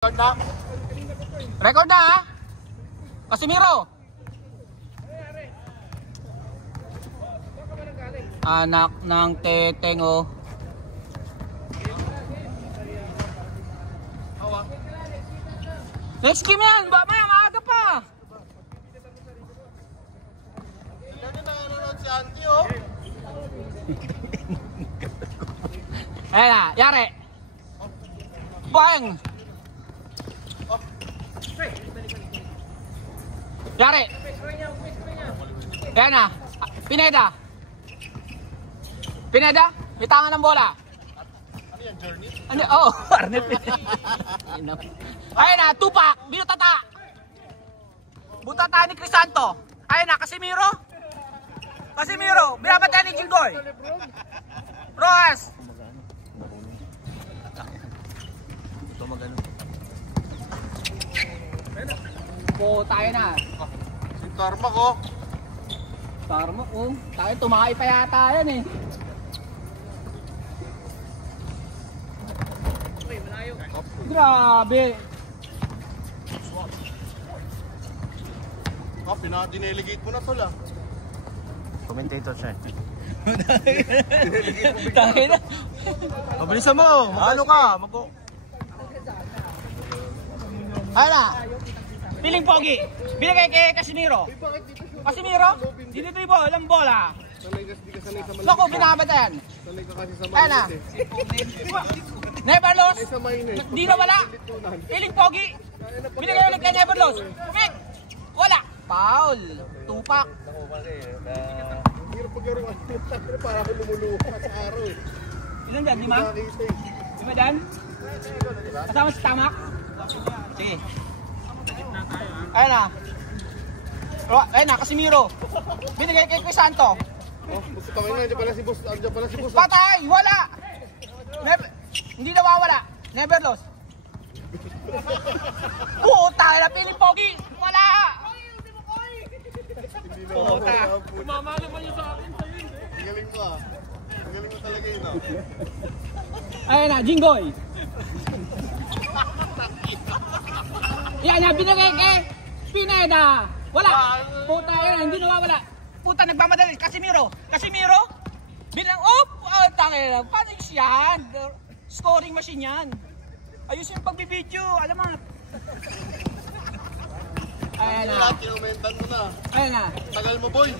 Record na. Record na ha. Casimiro. Anak ng teteng oh. Next game yan. Maya maaga pa. Ano na nanonood si Andy oh. Ayan na. Yari. Bang. Yari. Ayan na. Pineda. Pineda. May tangan ng bola. Ano yan, Journey? Ano? Oh, Arnep. Ayan na. Tupak. Binutata. Butata ni Crisanto. Ayan na. Casimiro. Casimiro. Binabata ni Gilgoy. Rojas. Ito magano. Po, tayo na. Yung Tarmac oh. Tarmac oh. Tayo tumakay pa yata yan eh. Grabe. Ah, pina-delegate mo na tol ah. Commentator siya. Tayo na. Mabilisan mo. Magano ka? Ayan na. Piling pogi. Binigay kay Casimiro. Casimiro? Dito tribo. Ilang bola. Loko, binabatayan. Sanay ka kasi sa Ayan na. Never lost. Di na wala. Piling pogi. Binigay ulit kay Never lost. Mek. Wala. Foul. Tupak. Hirap pag-garo para ako lumuluha sa araw eh. Ilan dyan? 5? 5 dyan? Kasama si Tamak? Sige. Ayan na. Ayan na, Casimiro. Binigay kay Crisanto. Oh, gusto kami na, andyan pala si boss. Patay! Wala! Hindi nawawala. Never lost. Puta! Napiling pogi! Wala! Puta! Kumamali pa niyo sa akin. Galing mo ah. Galing mo talaga yun ah. Ayan na, Jinggoy. Yan na, binigay kay Pineda. Wala! Puta, yan, hindi nawawala. Puta, nagmamadali. Casimiro! Casimiro! Bilang, oh, tangina. Panik yan. Scoring machine yan. Ayusin yung pagbibideo. Alamat. Ayan na. Lahat kinumentan mo na. Ayan na. Tagal mo boy.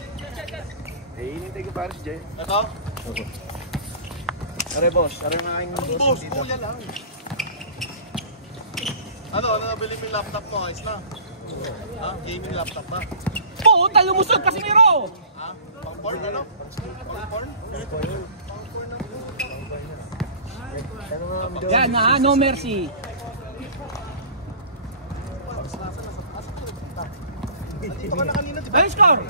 Hinintay ko para si Jay. Ito? Are boss. Are yung aking Boss, kuya lang. Ano nabili mo yung laptop mo? Ayos na. Ha? Gaming laptop ba? Puta, lumusog Casimiro! Ha? Pang porn ano? Pang porn? Yan na, no mercy. Ay, score!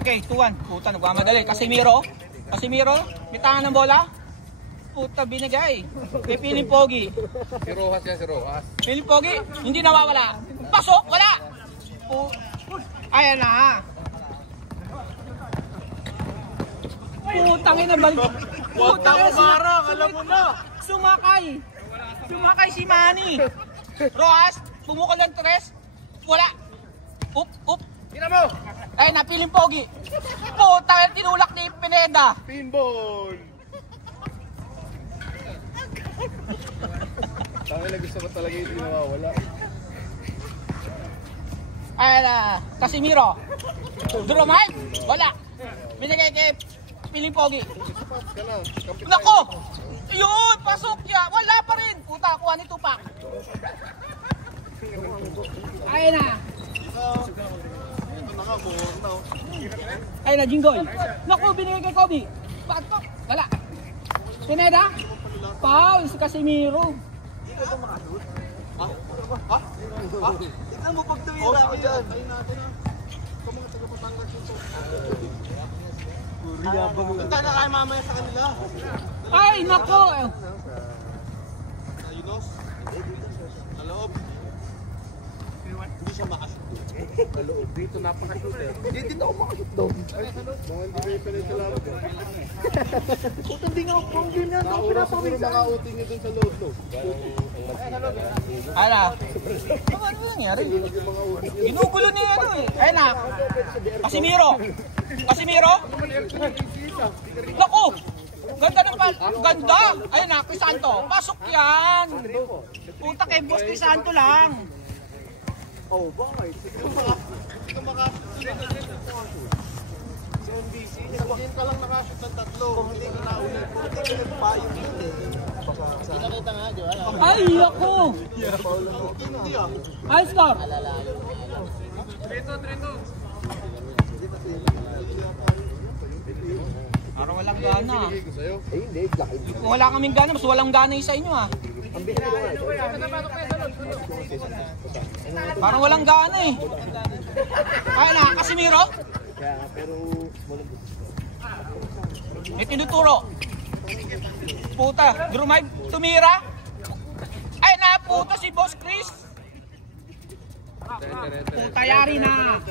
Okay, 2-1. Puta, nagmamadali. Casimiro. Casimiro, may tangan ng bola. Puta, binigay. Kay Piling Pogi. Si Rojas yan, si Rojas. Piling Pogi, hindi nawawala. Pasok, wala. Ayan na. Putang ina, balik. Putang ina, Marang, alam mo na. Sumakay. Sumakay si Manny. Rojas, bumukol ng 3. Wala. Up. Tira mo. Ay, napiling pogi. Puta, tinulak ni Pineda. Pinball. Tama na gusto ko talaga yung nawawala. Ay na, Casimiro. Dromite. Wala. Binigay kay piling pogi. Nako! Yun, pasok niya. Wala pa rin. Puta, kuha ni Tupak. Ay na. Ito na nga, buhor na oh. Ay na, Jinggoy. Naku, binigay kay Kobe. Patok. Wala. Pineda. Paul, si Casimiro. Ha? Tignan mo pag tuwira ako dyan. Kain natin ah. Ito mga taga-Patangas ito. Punta na kayo mamaya sa kanila. Ay, nako. Ayunos. Sa loob. Hindi siya makashoot. Dito napaka-shooter. Hindi na ako makashoot doon. Mga hindi kayo pinagsalabot. Puta, hindi nga ako pang game yan. Ako pinapawin sa nakauting nyo dun sa loob. Ala. Ano nangyari? Ginugulo niya ano eh. Ayun na. Casimiro. Naku! Ganda ng pal. Ganda! Ayun na, Crisanto. Pasok yan. Puta kay Boss Crisanto lang. Oh, bakit? Ito Game ka lang nakashoot ng 3. Kung hindi ka naulit, hindi ka nagpayong yun eh. Kita nga, di ba? Ay, ako! Hindi ah. Ay, score! Parang walang gana. Hindi, blind. Kung wala kaming gana, mas walang gana yung sa inyo ah. Parang walang gana eh. Ay na, Casimiro? Pero May tinuturo. Puta, Drumay, tumira. Ay na, puta si Boss Chris. Puta, yari na.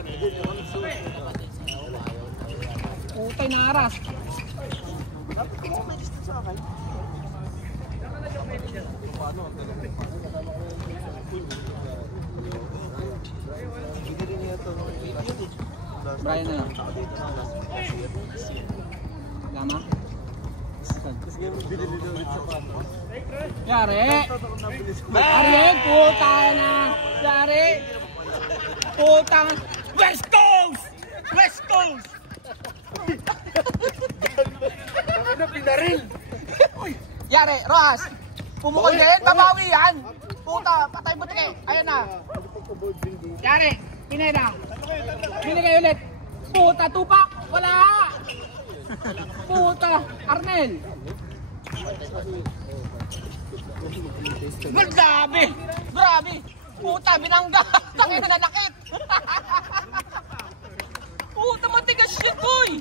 Puta, naras. Brian na lang. Lama? Yari! Yari! Puta na! Yari! Puta! West Coast! West Coast! ano pinaril? Yari! Rojas! Pumukol din! Babawi yan! Puta! Patay butik eh! Ayan na! Yari! Pineda! Binigay ulit! Puta! Tupak! Wala! Puta! Arnel! Grabe! Grabe! Puta! Binangga! Tangin na nanakit! Puta! Matigas siya, boy!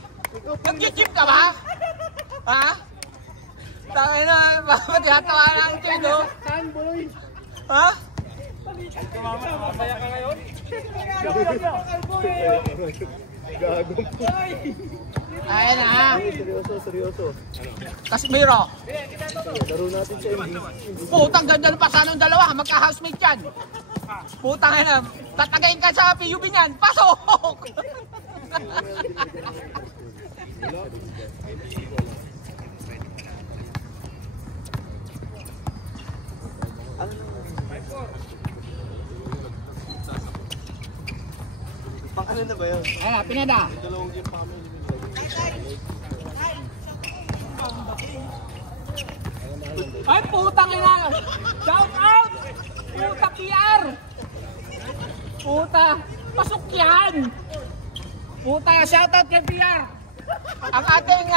Nag-jeep ka ba? Ha? Tangin na! Matihatawa na ang chin, no? Ha? Masaya ka ngayon? Gagong po. Ayan na! Seryoso. Casimiro! Laro natin sa MD. Putang ganda ng pasanong dalawa, magka-housemate yan. Putang ina, tatagayin ka sa PUB niyan. Pasok! Pang ano na ba yun? Ayan, Pineda. Dalawang game pa kami. Ay, putang ina! Shout out! Puta PR! Puta! Pasok yan! Puta, shout out kay PR! Ang ating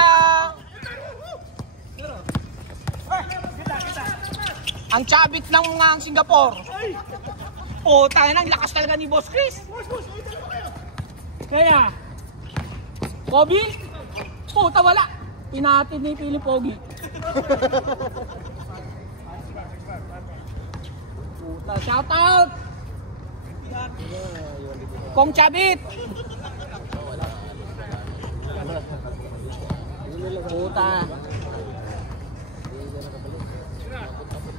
ang chabit ng Singapore. Puta na, ang lakas talaga ni Boss Chris. Kaya, Kobe? Puta, wala. Pinatid ni Pili Pogi. Puta, shout out! Kong Chabit! Puta.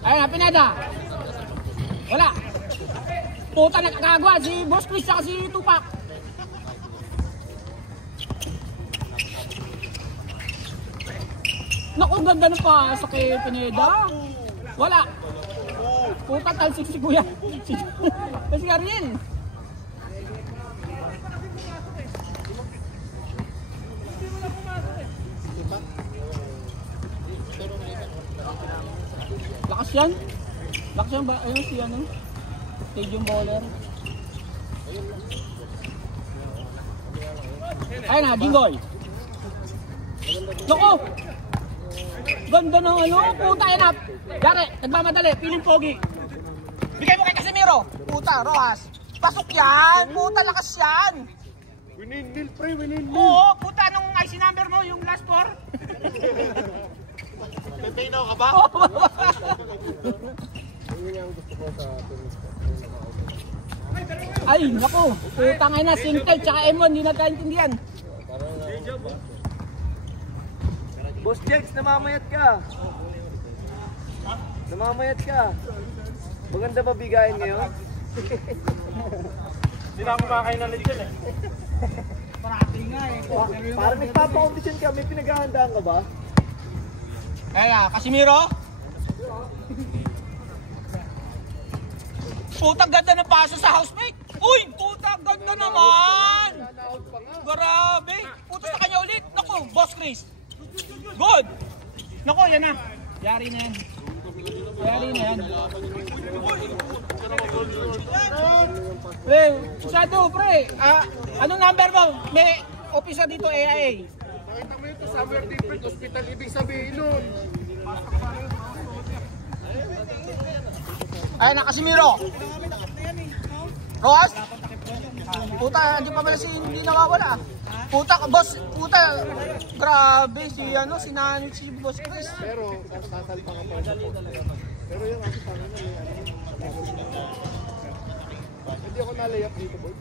Ayun na, Pineda. Wala. Puta, nakakagwa si Boss Chris at si Tupac. Naku, ganda na pa sa kay Pineda. Wala. Puta, talsik si Kuya. Si Ariel. Lakas yan. Lakas yan ba? Ayun si ano? Stadium bowler. Ayun na, Jingoy. Loko! Ganda ng ano, puta yan up. Yari, nagmamadali, piling Pogi. Bigay mo kay Casimiro. Puta, Rojas. Pasok yan, puta, lakas yan. Winindil, pre, winindil. Oo, puta, anong IC number mo, yung last 4? Pepinaw ka ba? Oo. Yun yung gusto ko sa tennis ko. Ay, naku. Putang ina, Sintel tsaka M1, hindi nagkaintindihan. Boss Jex, namamayat ka. Namamayat ka. Maganda ba bigayin ngayon? Hindi na ako makakain ng lechon eh. Parati nga eh. Parang nagpapa-audition ka, may pinaghahandaan ka ba? Kaya, Casimiro? Putang ganda ng paso sa housemate. Uy, putang ganda naman. Grabe. Puto sa kanya ulit. Naku, Boss Chris. Good. Naku, yan na. Yari na yan. Yari na yan. Pre, Shadow, pre. Anong number mo? May officer dito, AIA. Nakita mo ito, somewhere different hospital, ibig sabihin nun. Ayun na, Casimiro. Roas? Puta, hindi pa pala hindi nawawala. Puta, boss, puta. Grabe, si Nanit, si Boss Chris. Pero, sasalpa ka pa sa poste. Pero yung ako sa akin, hindi ako nalayap dito, boy.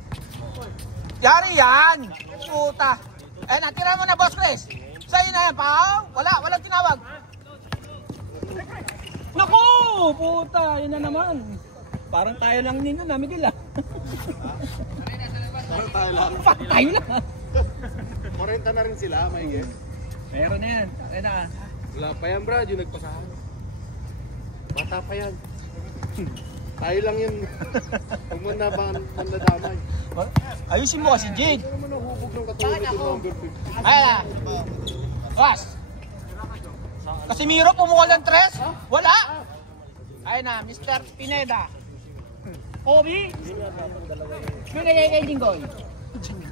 Yari yan. Puta. Ayun na, tira mo na, Boss Chris. Sa'yo na yan, pa. Walang tinawag. Naku, puta, yun na naman. Parang tayo lang nino na, Miguel ah. Parang tayo lang. Tayo lang. 40 na rin sila, may guess. Meron na yan. Ayun na. Wala pa yan, Brad, yung nagpasahan. Bata pa yan. Tayo lang yun. Huwag mo na mandadamay. Ayusin mo kasi, Jade. Ano naman nahubog ng katulad yung number 50? Ayun na. Boss. Casimiro, pumukol ng tres? Wala. Ayun na, Mr. Pineda. Obi? Pinagay kay Jinggoy.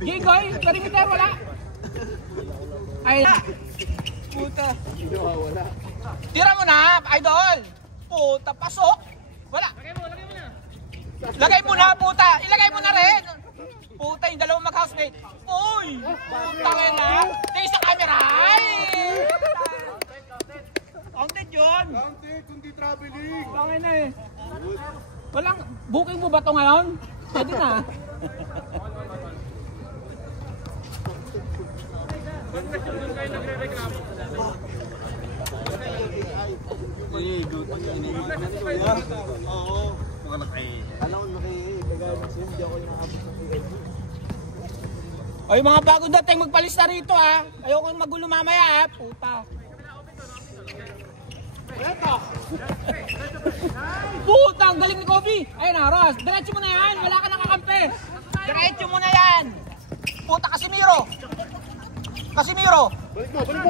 Jinggoy, perimeter, wala. Ayun na. Puta. Hindi wala. Tira mo na, idol. Puta, pasok. Wala. Lagay mo na, puta. Ilagay mo na rin. Puta, yung dalawang mag-housemate. Uy! Puta nga na. Tingin sa camera. Ay! Counted yun. Counted, kundi traveling. Pangin na eh. Walang, booking mo ba ito ngayon? Pwede na. Ay, mga bago dating magpalista rito ha. Ayoko magulo mamaya ha. Puta. Puta, ang galing ni Kobe. Ayun na, Ross. Diretso mo na yan. Wala ka nakakampi. Diretso mo na yan. Puta, Casimiro. Casimiro.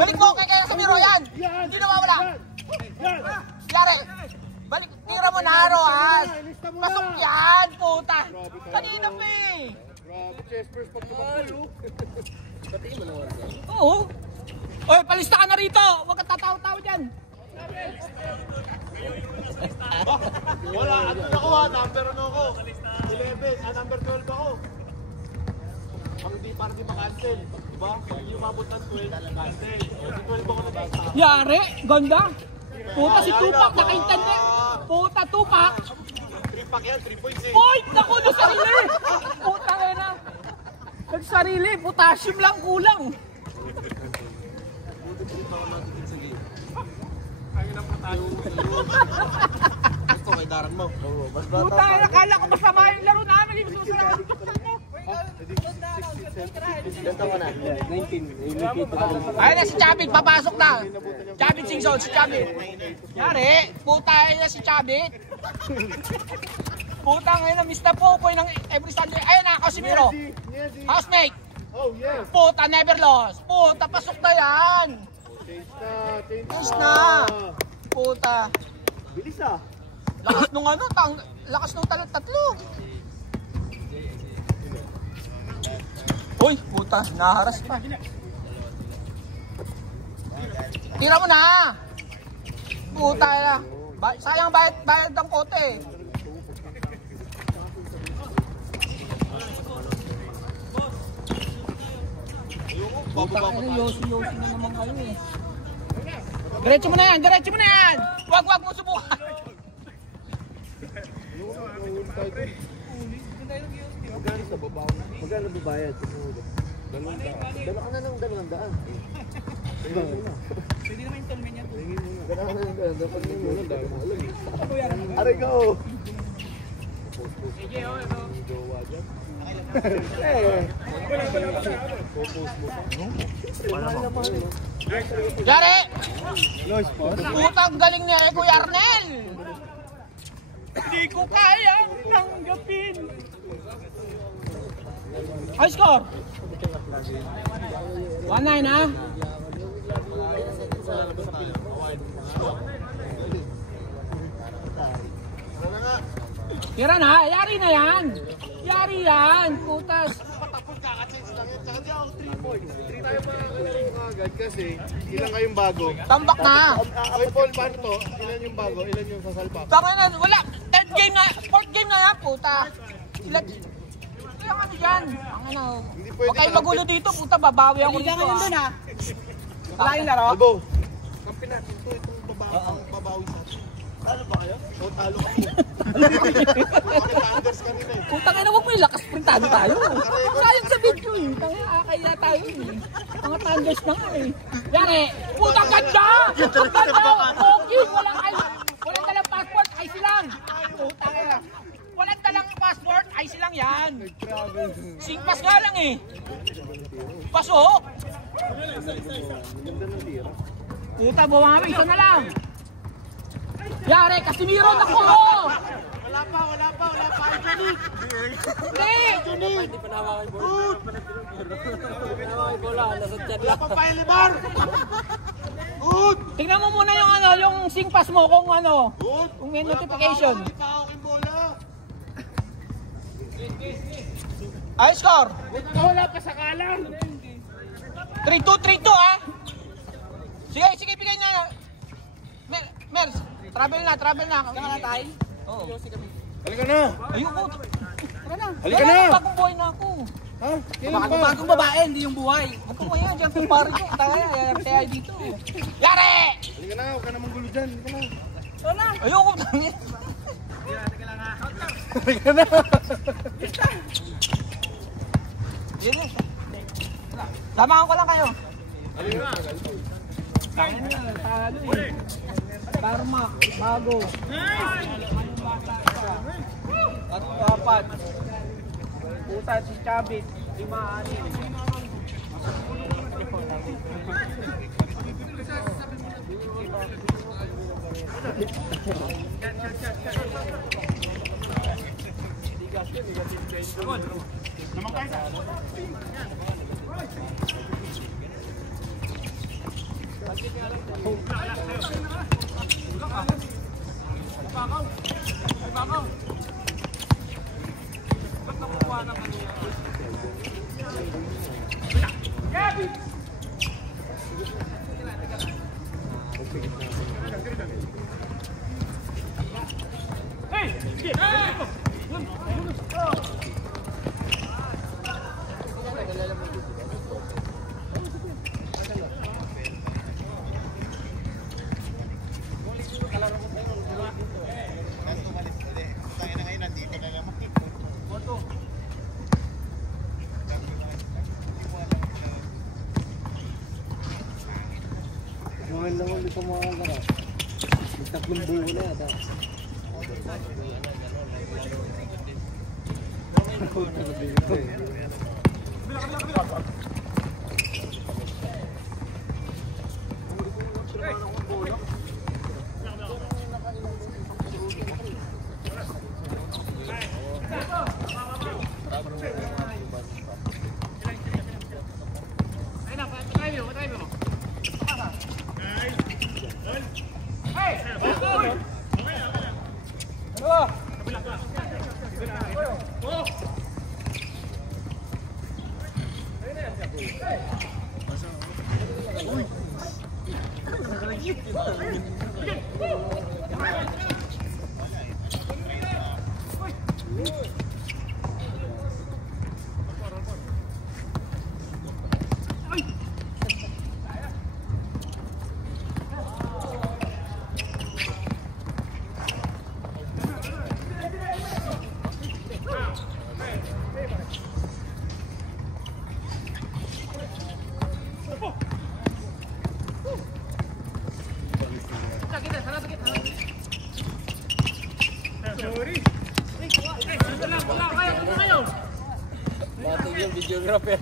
Balik mo kay Casimiro yan. Hindi nawawala. Yari. Balik, tira mo na, Ross. Pasok yan, puta. Kanina pa eh. Grabe, Chespers, pag tumakbo. Oo. Oy, palista ka na rito. Huwag ka tatawa-tawa dyan. Wala, ano ako ha? Number ano ako? 11, number 12 ako. Ang di para di makancel. Diba? Yung umabot ng 12, cancel. Yung 12 ako nabasa. Yari, ganda. Puta si Tupac, nakaintindi. Puta, Tupac. 3-pack yan, 3.6. Uy, naku, nagsarili. Puta nga na. Nagsarili, potassium lang kulang. Gusto kay daran mo. Puta, nakala ko masama yung laro namin. Yung susunod. Ganda ka na. 19. Ayun na si Chabit, papasok na. Chabit Singson, si Chabit. Yari, puta na si Chabit. Puta ngayon na Mr. Popoy ng every Sunday. Ayun na, Casimiro. Housemate. Oh, yes. Puta, never lost. Puta, pasok na yan. Change na. Puta. Bilis ah. Lakas nung ano, lakas nung tatlo. Uy, puta, naharas pa. Tira mo na. Puta na. Sayang bayad ng kote. Puta na, yosi-yosi na naman kayo eh. Diretso mo na yan, diretso mo na yan. Wag mo subukan. Magkano babayad? Dala ka na ng 200. Pwede naman yung tolmen yan. Dala ka na ng 200. Dapat mo muna, dahil mo alam eh. Aray ka oh! Sige, oh, ito. Jowa dyan. Yari! Putang galing ni Kuya Arnel! Hindi ko kaya tanggapin. High score! 1-9 ha? Tira na, yari na yan! Yari yan! Putas! Patapos kaka-change lang yan. Tsaka di ako 3 points. 3 tayo pa agad kasi ilan kayong bago? Tambak na! Okay Paul, paano to? Ilan yung bago? Ilan yung sasalpak? Baka na, wala! 3rd game na, 4th game na yan, puta! Sila, yung ano dyan? Ang ano, Hindi pwede huwag kayong magulo dito, puta, babawi ako dito ha. Wala yung laro? Albo! Kampi natin to, itong babawi sa atin. Talo ba kayo? O talo kami. Unders kanina eh. Puta ka na, huwag mo yung lakas, printado tayo. Sayang sa video eh. Tangina, kaya tayo eh. Mga thunders na nga eh. Yari, puta ganda! Ganda! Okay, walang dalang passport, ay silang. Puta ka na. Walang dalang passport, ay silang yan. Singpas nga lang eh. Pasok! Puta, bawa kami, isa na lang. Yari, Casimiro na ko! Wala pa. Hindi pa nawakan bola. Wala pa pa yung libar! Good! Tingnan mo muna yung ano, yung singpass mo kung ano, Good! kung may notification. Ikaw bola! Ay, score! Wala pa sa kalang. 3-2 ah! Sige, bigay na. Mers, travel na. Kaya na tayo? Oo. Halika na! Ayoko. Tara na. Halika na! Bagong buhay na ako. Ha? Kailan ba? Bagong babae, hindi yung buhay. Ako mo yan, dyan sa pari ko. Tayo dito. Yari! Halika na, huwag ka namang gulo dyan. Halika na. Tara na. Ayoko. Halika na! Yun. Lamahan ko lang kayo. Talo eh. Tarmac, bago. At dapat. Puta si Chavit. 3 buo na yata. Videographer.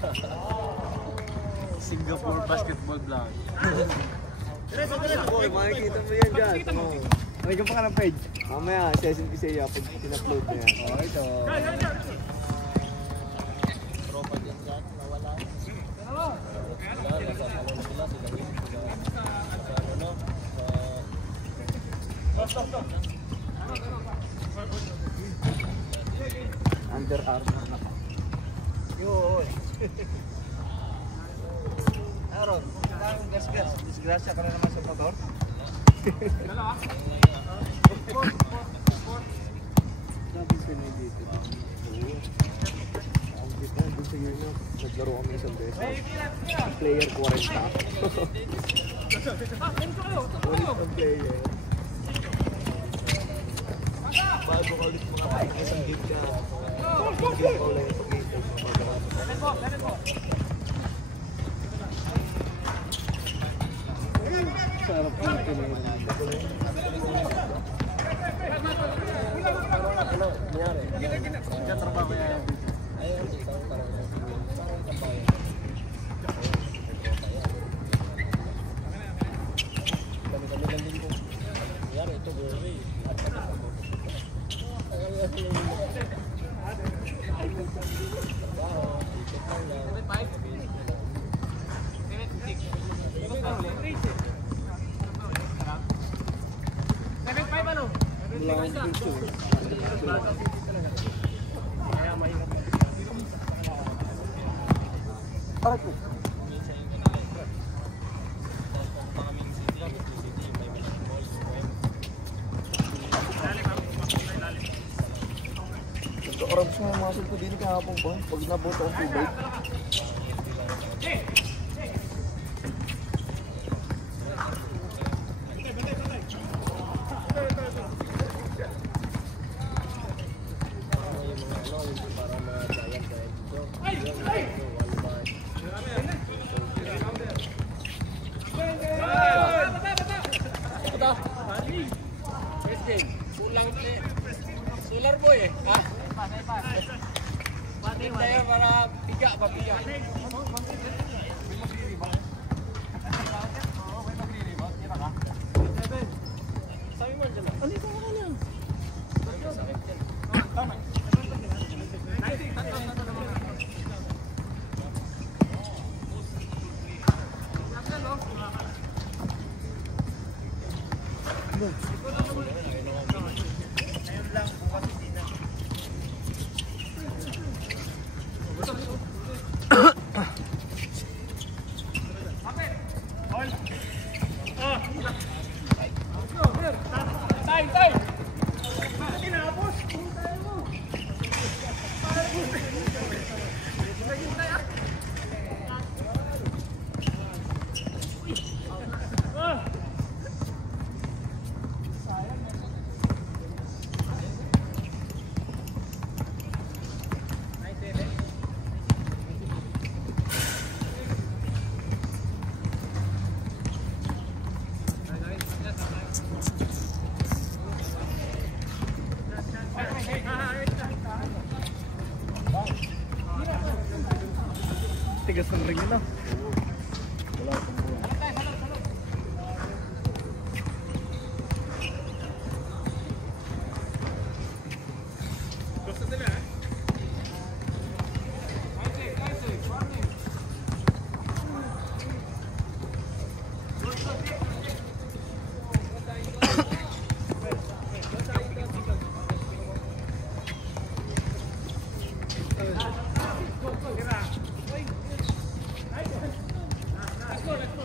Singapore basketball vlog. Okay, makikita mo yan dyan. May ka pa ka ng page. Mamaya, SSNP sa'yo pag in-upload na yan. Oh, ito. Tropa din dyan, nawala. Under Armour na pa. Yun. Aaron, kailangan gas-gas. Disgrasya ka na naman sa motor. Sabi ko na dito. Ang dito, doon sa yun, naglaro kami isang beses. Player 40. Ang player. Bago ka ulit mga isang game ka. Game ka ulit yung sarap na Nagka-oras mo yung muscle ko din kahapon pa. Pag nabuto ang tubig. Solar boy eh. Patin tayo para piga pa piga. Tigas ng ring na. Wala akong buwan. Let's go.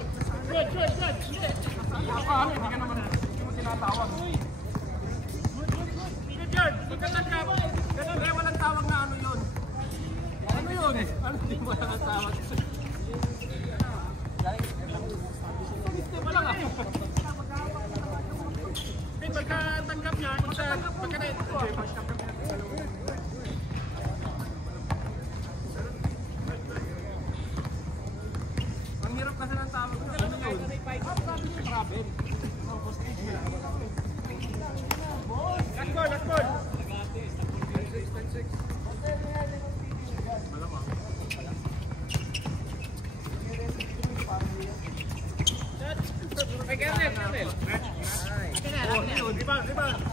Tapat.